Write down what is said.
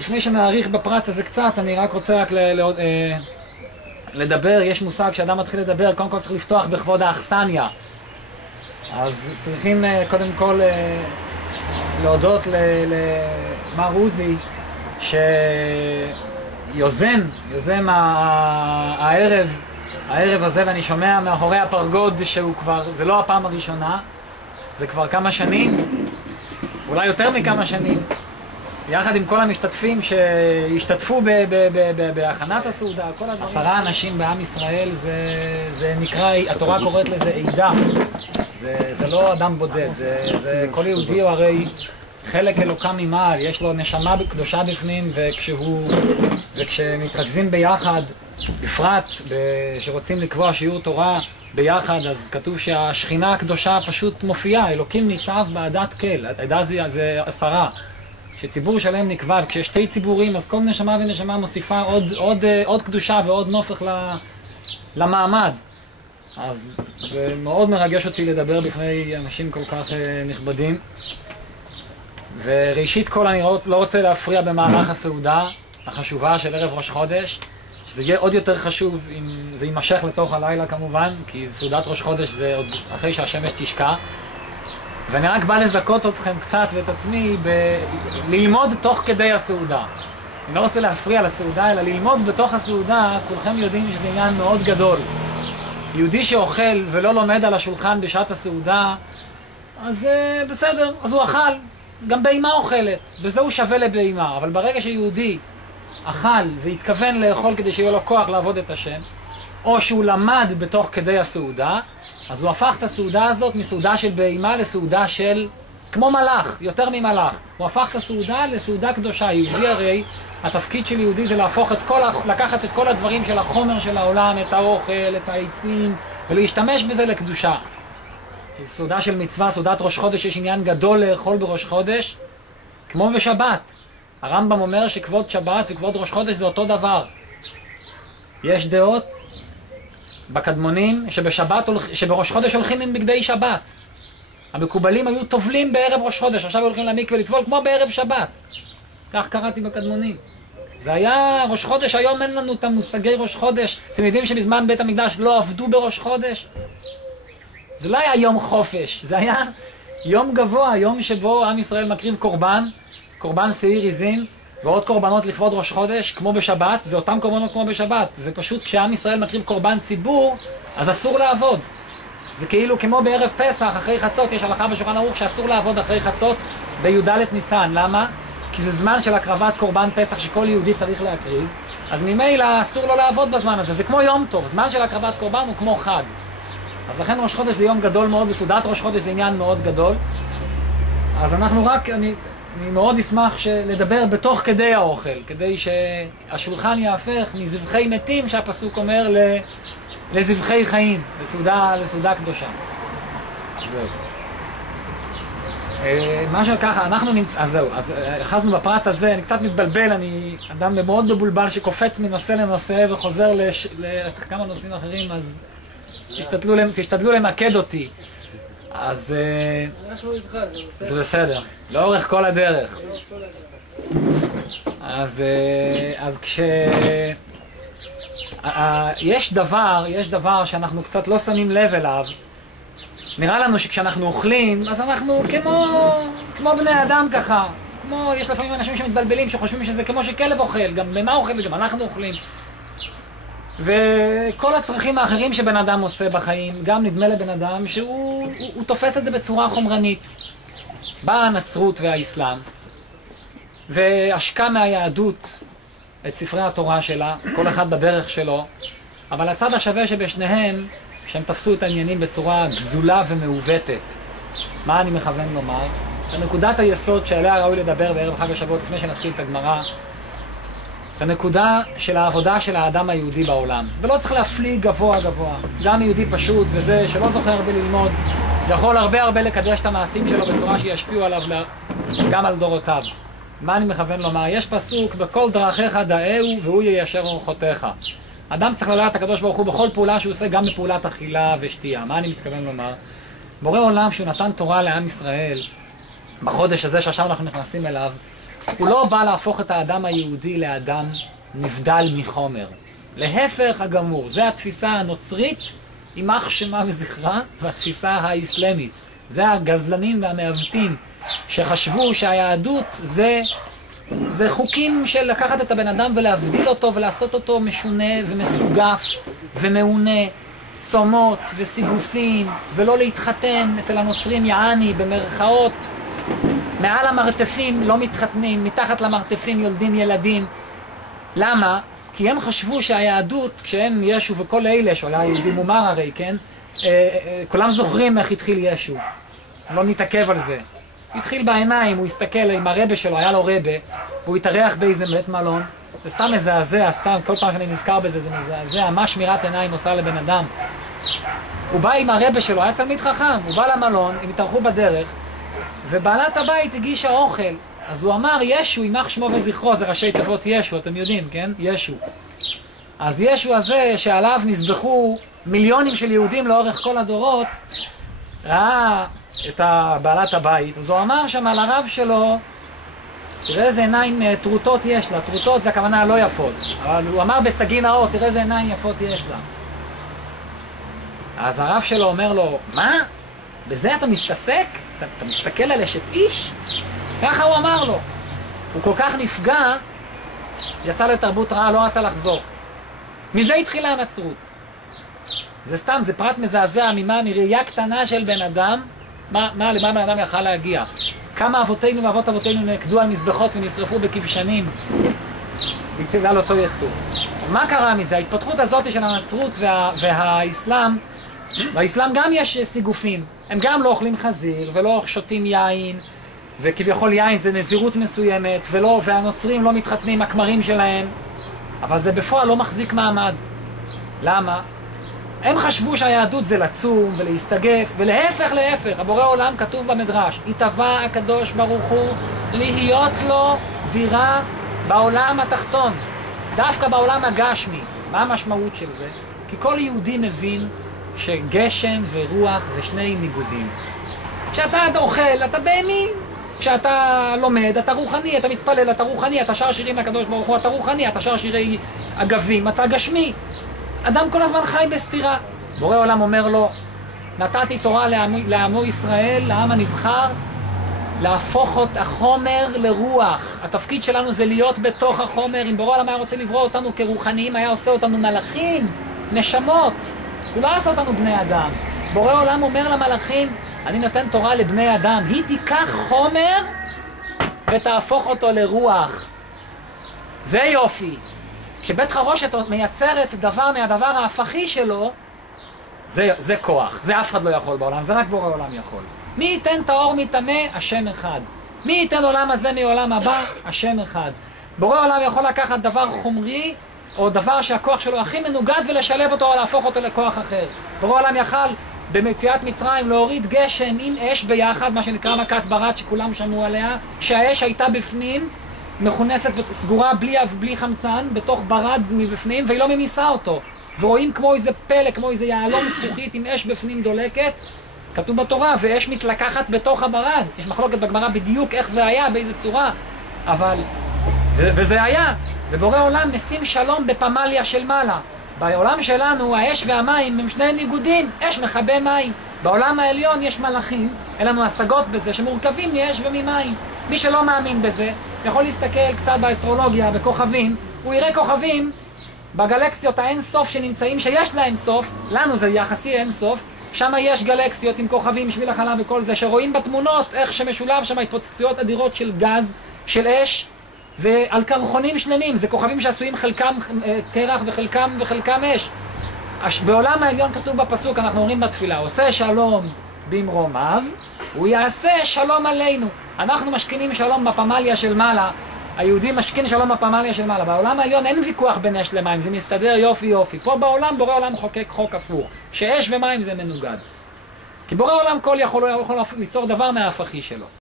לפני שנאריך בפרט הזה קצת, אני רק רוצה לדבר. יש מושג שאדם מתחיל לדבר, קודם כל צריך לפתוח בכבוד האכסניה. אז צריכים קודם כל להודות למר עוזי, שיוזם הערב הזה, ואני שומע מאחורי הפרגוד שהוא כבר, זה לא הפעם הראשונה, זה כבר כמה שנים, אולי יותר מכמה שנים, יחד עם כל המשתתפים שהשתתפו בהכנת הסעודה, כל הדברים. 10 אנשים בעם ישראל, זה נקרא, התורה קוראת לזה עידה. זה לא אדם בודד, זה כל יהודי הוא הרי חלק אלוקם ממעל, יש לו נשמה קדושה בפנים, וכשמתרכזים ביחד, בפרט שרוצים לקבוע שיעור תורה ביחד, אז כתוב שהשכינה הקדושה פשוט מופיעה, אלוקים ניצב בעדת כל, עדה זה 10, שציבור שלם נקבע, וכשיש 2 ציבורים אז כל נשמה ונשמה מוסיפה עוד קדושה ועוד נופך למעמד. אז זה מאוד מרגש אותי לדבר בפני אנשים כל כך נכבדים. וראשית כל אני לא רוצה להפריע במהלך הסעודה החשובה של ערב ראש חודש, שזה יהיה עוד יותר חשוב אם זה יימשך לתוך הלילה כמובן, כי סעודת ראש חודש זה עוד אחרי שהשמש תשקע. ואני רק בא לזכות אתכם קצת ואת עצמי ללמוד תוך כדי הסעודה. אני לא רוצה להפריע לסעודה, אלא ללמוד בתוך הסעודה. כולכם יודעים שזה עניין מאוד גדול. יהודי שאוכל ולא לומד על השולחן בשעת הסעודה, אז בסדר, אז הוא אכל. גם בהמה אוכלת, וזה הוא שווה לבהמה. אבל ברגע שיהודי אכל והתכוון לאכול כדי שיהיה לו כוח לעבוד את השם, או שהוא למד בתוך כדי הסעודה, אז הוא הפך את הסעודה הזאת מסעודה של בהמה לסעודה של, כמו מלאך, יותר ממלאך. הוא הפך את הסעודה לסעודה קדושה. יהודי הרי, התפקיד של יהודי זה לקחת את כל הדברים של החומר של העולם, את האוכל, את העצים, ולהשתמש בזה לקדושה. זו סעודה של מצווה, סעודת ראש חודש, יש עניין גדול לאכול בראש חודש, כמו בשבת. הרמב"ם אומר שכבוד שבת וכבוד ראש חודש זה אותו דבר. יש דעות בקדמונים שבראש חודש הולכים עם בגדי שבת. המקובלים היו טובלים בערב ראש חודש, עכשיו הולכים למקווה לטבול כמו בערב שבת. כך קראתי בקדמונים. זה היה ראש חודש, היום אין לנו את המושגי ראש חודש. אתם יודעים שבזמן בית המקדש לא עבדו בראש חודש? זה לא היה יום חופש, זה היה יום גבוה, יום שבו עם ישראל מקריב קורבן שעיר עזים, ועוד קורבנות לכבוד ראש חודש, כמו בשבת, זה אותם קורבנות כמו בשבת. ופשוט כשעם ישראל מקריב קורבן ציבור, אז אסור לעבוד. זה כאילו כמו בערב פסח, אחרי חצות, יש הלכה בשולחן ערוך שאסור לעבוד אחרי חצות בי"ד ניסן. למה? כי זה זמן של הקרבת קורבן פסח שכל יהודי צריך להקריב, אז ממילא אסור לו לעבוד בזמן הזה. זה כמו יום טוב, זמן של הקרבת קורבן הוא כמו חג. אז לכן ראש חודש זה יום גדול מאוד, וסעודת ראש חודש זה עניין מאוד גדול. אז אנחנו אני מאוד אשמח לדבר בתוך כדי האוכל, כדי שהשולחן יהפך מזבחי מתים, שהפסוק אומר, לזבחי חיים, לסעודה קדושה. זהו. משהו ככה, אז זהו, אז אחזנו בפרט הזה, אני קצת מתבלבל, אני אדם מאוד מבולבל שקופץ מנושא לנושא וחוזר לכמה נושאים אחרים, אז תשתדלו למקד אותי. אז זה בסדר, לאורך כל הדרך. אז יש דבר שאנחנו קצת לא שמים לב אליו. נראה לנו שכשאנחנו אוכלים, אז אנחנו כמו בני אדם ככה. יש לפעמים אנשים שמתבלבלים, שחושבים שזה כמו שכלב אוכל, גם במה אוכל וגם אנחנו אוכלים. וכל הצרכים האחרים שבן אדם עושה בחיים, גם נדמה לבן אדם שהוא תופס את זה בצורה חומרנית. באה הנצרות והאסלאם, והשקע מהיהדות את ספרי התורה שלה, כל אחד בדרך שלו, אבל הצד השווה שבשניהם, שהם תפסו את העניינים בצורה גזולה ומעוותת. מה אני מכוון לומר? זה נקודת היסוד שעליה ראוי לדבר בערב חג השבועות, לפני שנתחיל את הגמרא, את הנקודה של העבודה של האדם היהודי בעולם. ולא צריך להפליג גבוה. גם יהודי פשוט וזה שלא זוכר הרבה ללמוד, יכול הרבה לקדש את המעשים שלו בצורה שישפיעו עליו גם על דורותיו. מה אני מכוון לומר? יש פסוק, בכל דרכיך דאהו והוא יישר אורחותיך. אדם צריך לדעת את הקדוש ברוך הוא בכל פעולה שהוא עושה, גם בפעולת אכילה ושתייה. מה אני מתכוון לומר? בורא עולם שהוא נתן תורה לעם ישראל, בחודש הזה שעכשיו אנחנו נכנסים אליו, הוא לא בא להפוך את האדם היהודי לאדם נבדל מחומר. להפך הגמור, זה התפיסה הנוצרית, יימח שמה וזכרה, והתפיסה האסלאמית. זה הגזלנים והמעוותים שחשבו שהיהדות זה חוקים של לקחת את הבן אדם ולהבדיל אותו ולעשות אותו משונה ומסוגף ומעונה, צומות וסיגופים, ולא להתחתן. אצל הנוצרים יעני במרכאות, מעל המרתפים לא מתחתנים, מתחת למרתפים יולדים ילדים. למה? כי הם חשבו שהיהדות, כשהם ישו וכל אלה, שהוא היה יהודי מומר הרי, כן? כולם זוכרים איך התחיל ישו. לא נתעכב על זה. התחיל בעיניים, הוא הסתכל עם הרבה שלו, היה לו רבה, והוא התארח באיזה בית מלון. זה סתם מזעזע, סתם, כל פעם שאני נזכר בזה, זה מזעזע, מה שמירת עיניים עושה לבן אדם. הוא בא עם הרבה שלו, היה תלמיד חכם, הוא בא למלון, הם התארחו בדרך, ובעלת הבית הגישה אוכל. אז הוא אמר, ישו, יימח שמו וזכרו, זה ראשי תיבות ישו, אתם יודעים, כן? ישו. אז ישו הזה, שעליו נזבחו מיליונים של יהודים לאורך כל הדורות, ראה את בעלת הבית, אז הוא אמר שם על הרב שלו, תראה איזה עיניים טרוטות יש לה. טרוטות זה הכוונה לא יפות, אבל הוא אמר בסגי נאות, תראה איזה עיניים יפות יש לה. אז הרב שלו אומר לו, מה? בזה אתה מסתסק? אתה מסתכל על אשת איש? ככה הוא אמר לו. הוא כל כך נפגע, יצא לתרבות רעה, לא רצה לחזור. מזה התחילה הנצרות. זה סתם, זה פרט מזעזע מראייה קטנה של בן אדם, למה בן אדם יכל להגיע. כמה אבותינו ואבות אבותינו נעקדו על מזבחות ונשרפו בכבשנים בגלל אותו יצור. מה קרה מזה? ההתפתחות הזאת של הנצרות והאסלאם, באסלאם גם יש סיגופים. הם גם לא אוכלים חזיר ולא שותים יין, וכביכול יין זה נזירות מסוימת, והנוצרים לא מתחתנים הכמרים שלהם, אבל זה בפועל לא מחזיק מעמד. למה? הם חשבו שהיהדות זה לצום ולהסתגף, ולהפך להפך, הבורא עולם כתוב במדרש, התאווה הקדוש ברוך הוא להיות לו דירה בעולם התחתון, דווקא בעולם הגשמי. מה המשמעות של זה? כי כל יהודי מבין שגשם ורוח זה שני ניגודים. כשאתה אוכל, אתה בהמי. כשאתה לומד, אתה רוחני, אתה מתפלל, אתה רוחני, אתה שר שירים לקדוש ברוך הוא, אתה רוחני, אתה שר שירי אגבים, אתה גשמי. אדם כל הזמן חי בסתירה. בורא עולם אומר לו, נתתי תורה לעמו ישראל, לעם הנבחר, להפוך את החומר לרוח. התפקיד שלנו זה להיות בתוך החומר. אם בורא עולם היה רוצה לברוא אותנו כרוחניים, היה עושה אותנו מלאכים, נשמות. הוא לא עושה אותנו בני אדם. בורא עולם אומר למלאכים, אני נותן תורה לבני אדם, היא תיקח חומר ותהפוך אותו לרוח. זה יופי. כשבית חרושת מייצרת דבר מהדבר ההפכי שלו, זה כוח. זה אף אחד לא יכול בעולם, זה רק בורא עולם יכול. מי ייתן טהור מטמא? השם אחד. מי ייתן עולם הזה מעולם הבא? השם אחד. בורא עולם יכול לקחת דבר חומרי, או דבר שהכוח שלו הכי מנוגד, ולשלב אותו או להפוך אותו לכוח אחר. בורא עולם יכל במציאת מצרים להוריד גשם עם אש ביחד, מה שנקרא מכת ברד שכולם שמעו עליה, שהאש הייתה בפנים, מכונסת, סגורה בלי חמצן, בתוך ברד מבפנים, והיא לא ממיסה אותו. ורואים כמו איזה פלא, כמו איזה יעלום זכוכית עם אש בפנים דולקת, כתוב בתורה, ואש מתלקחת בתוך הברד. יש מחלוקת בגמרא בדיוק איך זה היה, באיזה צורה, אבל... וזה היה. ובורא עולם משים שלום בפמליה של מעלה. בעולם שלנו האש והמים הם שני ניגודים, אש מכבה מים. בעולם העליון יש מלאכים, אין לנו השגות בזה, שמורכבים מאש וממים. מי שלא מאמין בזה, יכול להסתכל קצת באסטרולוגיה, בכוכבים, הוא יראה כוכבים בגלקסיות האין סוף שנמצאים, שיש להם סוף, לנו זה יחסי אין סוף, שם יש גלקסיות עם כוכבים, שביל החלב וכל זה, שרואים בתמונות איך שמשולב שם התפוצצויות אדירות של גז, של אש, ועל קרחונים שלמים. זה כוכבים שעשויים חלקם קרח וחלקם אש. בעולם העליון כתוב בפסוק, אנחנו אומרים בתפילה, עושה שלום במרומיו, הוא יעשה שלום עלינו. אנחנו משכינים שלום בפמליה של מעלה, היהודים משכין שלום בפמליה של מעלה. בעולם העליון אין ויכוח בין אש למים, זה מסתדר יופי יופי. פה בעולם בורא עולם חוקק חוק הפוך, שאש ומים זה מנוגד. כי בורא עולם כל יכול ליצור דבר מההפכי שלו.